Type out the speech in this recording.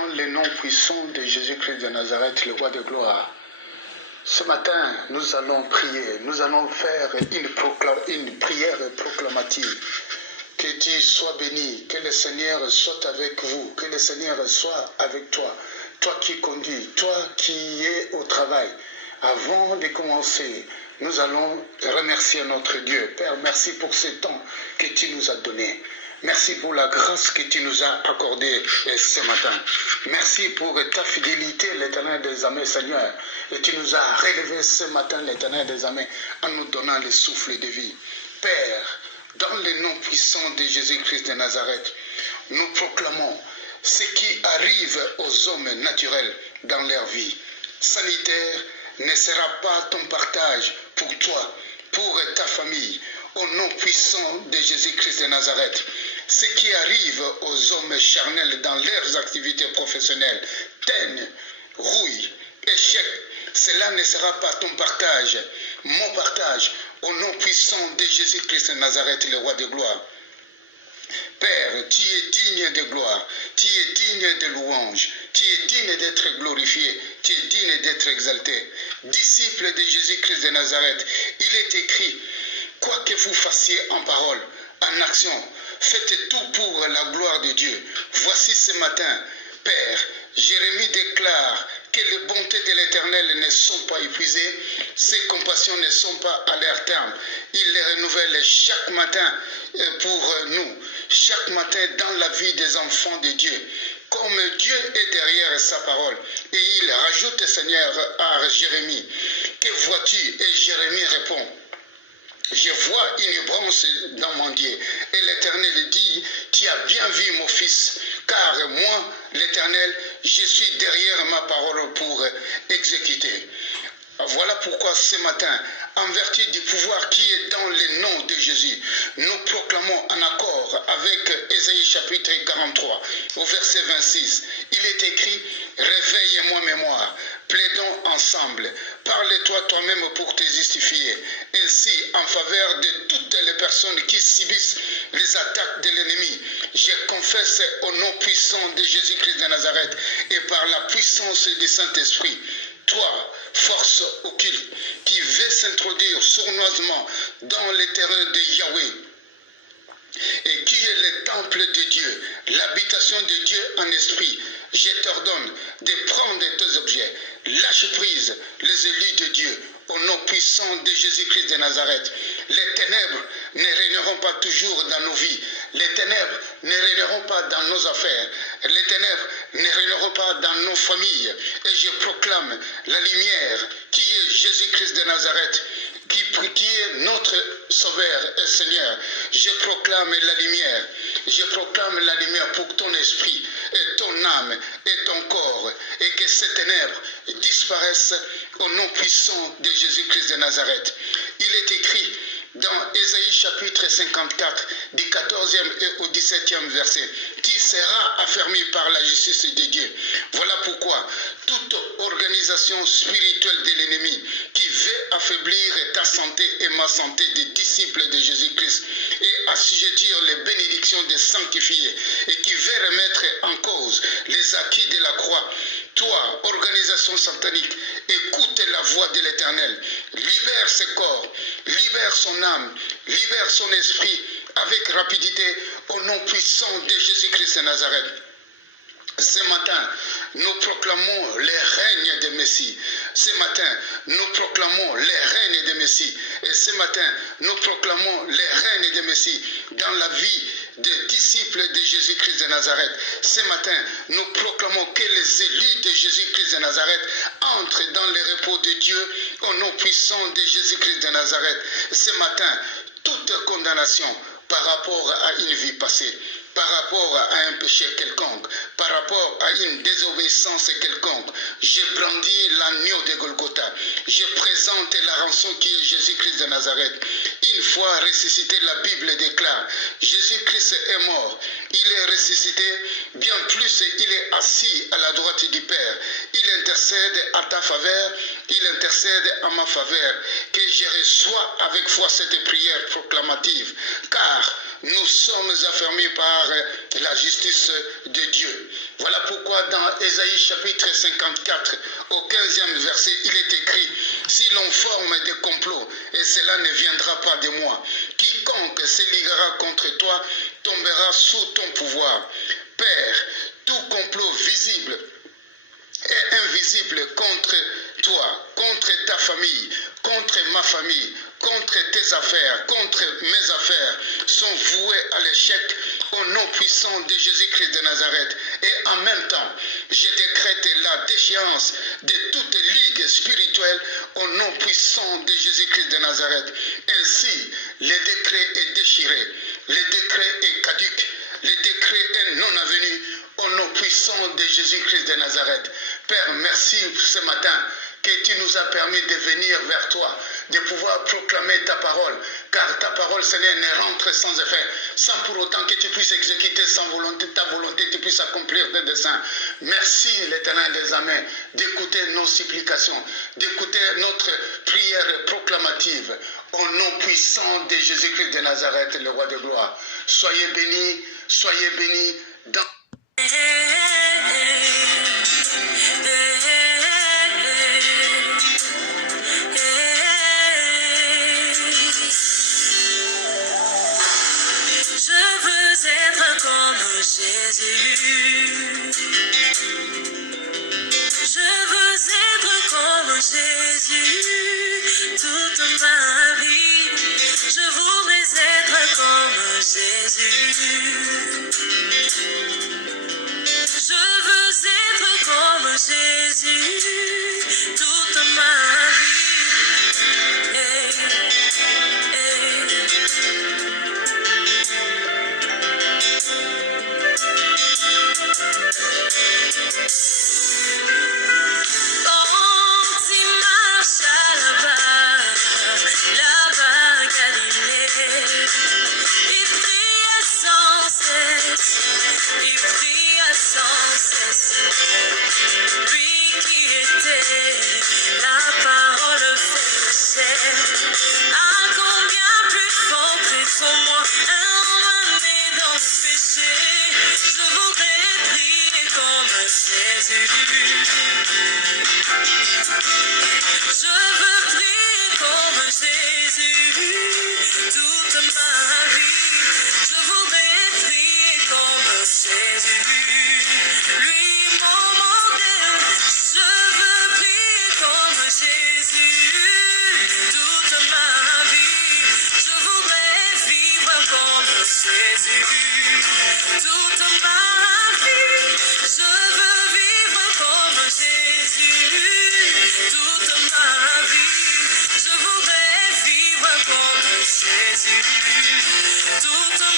dans le nom puissant de Jésus-Christ de Nazareth, le roi de gloire. Ce matin, nous allons prier, nous allons faire une prière proclamative. Que tu sois béni, que le Seigneur soit avec vous, que le Seigneur soit avec toi. Toi qui conduis, toi qui es au travail. Avant de commencer, nous allons remercier notre Dieu. Père, merci pour ce temps que tu nous as donné. Merci pour la grâce que tu nous as accordée ce matin. Merci pour ta fidélité, l'Éternel des armées, Seigneur. Et tu nous as relevé ce matin, l'Éternel des armées, en nous donnant le souffle de vie. Père, dans le nom puissant de Jésus-Christ de Nazareth, nous proclamons ce qui arrive aux hommes naturels dans leur vie. Sanitaire ne sera pas ton partage pour toi, pour ta famille, au nom puissant de Jésus-Christ de Nazareth. Ce qui arrive aux hommes charnels dans leurs activités professionnelles, peine, rouille, échec, cela ne sera pas ton partage, mon partage, au nom puissant de Jésus-Christ de Nazareth, le roi de gloire. Père, tu es digne de gloire, tu es digne de louange, tu es digne d'être glorifié, tu es digne d'être exalté. Disciple de Jésus-Christ de Nazareth, il est écrit, quoi que vous fassiez en parole, en action, faites tout pour la gloire de Dieu. Voici ce matin, Père, Jérémie déclare que les bontés de l'Éternel ne sont pas épuisées, ses compassions ne sont pas à leur terme. Il les renouvelle chaque matin pour nous, chaque matin dans la vie des enfants de Dieu. Comme Dieu est derrière sa parole. Et il rajoute, Seigneur, à Jérémie, que vois-tu? Et Jérémie répond, je vois une branche d'amandier. Et l'Éternel dit, tu as bien vu mon fils, car moi, l'Éternel, je suis derrière ma parole pour exécuter. Voilà pourquoi ce matin, en vertu du pouvoir qui est dans le nom de Jésus, nous proclamons en accord avec Ésaïe chapitre 43, au verset 26. Il est écrit, réveille-moi mémoire, plaidons ensemble, parle-toi toi-même pour te justifier. Ainsi, en faveur de toutes les personnes qui subissent les attaques de l'ennemi, je confesse au nom puissant de Jésus-Christ de Nazareth et par la puissance du Saint-Esprit, toi, force occulte, qui veut s'introduire sournoisement dans les terrains de Yahweh, et qui est le temple de Dieu, l'habitation de Dieu en esprit, je t'ordonne de prendre tes objets, lâche prise les élus de Dieu, au nom puissant de Jésus-Christ de Nazareth. Les ténèbres ne régneront pas toujours dans nos vies, les ténèbres ne régneront pas dans nos affaires, les ténèbres ne régneront pas dans nos familles. Et je proclame la lumière qui est Jésus-Christ de Nazareth, qui est notre Sauveur et Seigneur. Je proclame la lumière. Je proclame la lumière pour ton esprit et ton âme et ton corps, et que ces ténèbres disparaissent au nom puissant de Jésus-Christ de Nazareth. Il est écrit dans Ésaïe chapitre 54, du 14e et au 17e verset, qui sera affermi par la justice de Dieu. Voilà pourquoi toute organisation spirituelle de l'ennemi qui veut affaiblir ta santé et ma santé des disciples de Jésus-Christ et assujettir les bénédictions des sanctifiés et qui veut remettre en cause les acquis de la croix, toi, organisation satanique, écoute la voix de l'Éternel, libère ses corps, libère son âme, libère son esprit avec rapidité au nom puissant de Jésus-Christ de Nazareth. Ce matin, nous proclamons les règnes de Messie. Ce matin, nous proclamons les règnes de Messie. Et ce matin, nous proclamons les règnes de Messie dans la vie des disciples de Jésus-Christ de Nazareth. Ce matin, nous proclamons que les élus de Jésus-Christ de Nazareth entrent dans le repos de Dieu au nom puissant de Jésus-Christ de Nazareth. Ce matin, toute condamnation par rapport à une vie passée, par rapport à un péché quelconque, par rapport à une désobéissance quelconque, je brandis l'agneau de Golgotha. Je présente la rançon qui est Jésus-Christ de Nazareth. Une fois ressuscité, la Bible déclare, Jésus-Christ est mort, il est ressuscité, bien plus il est assis à la droite du Père. Il intercède à ta faveur, il intercède à ma faveur, que je reçois avec foi cette prière proclamative, car nous sommes affermis par la justice de Dieu. Voilà pourquoi dans Ésaïe chapitre 54, au 15e verset, il est écrit, si l'on forme des complots, et cela ne viendra pas de moi, quiconque se liguera contre toi tombera sous ton pouvoir. Père, tout complot visible et invisible contre toi, contre ta famille, contre ma famille, contre tes affaires, contre mes affaires, sont voués à l'échec au nom puissant de Jésus-Christ de Nazareth. Et en même temps, je décrète la déchéance de toute ligue spirituelle au nom puissant de Jésus-Christ de Nazareth. Ainsi, le décret est déchiré, le décret est caduc, le décret est non avenu au nom puissant de Jésus-Christ de Nazareth. Père, merci ce matin que tu nous as permis de venir vers toi, de pouvoir proclamer ta parole, car ta parole, Seigneur, ne rentre sans effet, sans pour autant que tu puisses exécuter sans volonté, ta volonté, tu puisses accomplir tes desseins. Merci, l'Éternel des Amens, d'écouter nos supplications, d'écouter notre prière proclamative, au nom puissant de Jésus-Christ de Nazareth, le roi de gloire. Soyez bénis dans... Jésus, toute ma vie, je voudrais être comme Jésus. Je veux être comme Jésus, toute ma vie. Hey, hey. Toute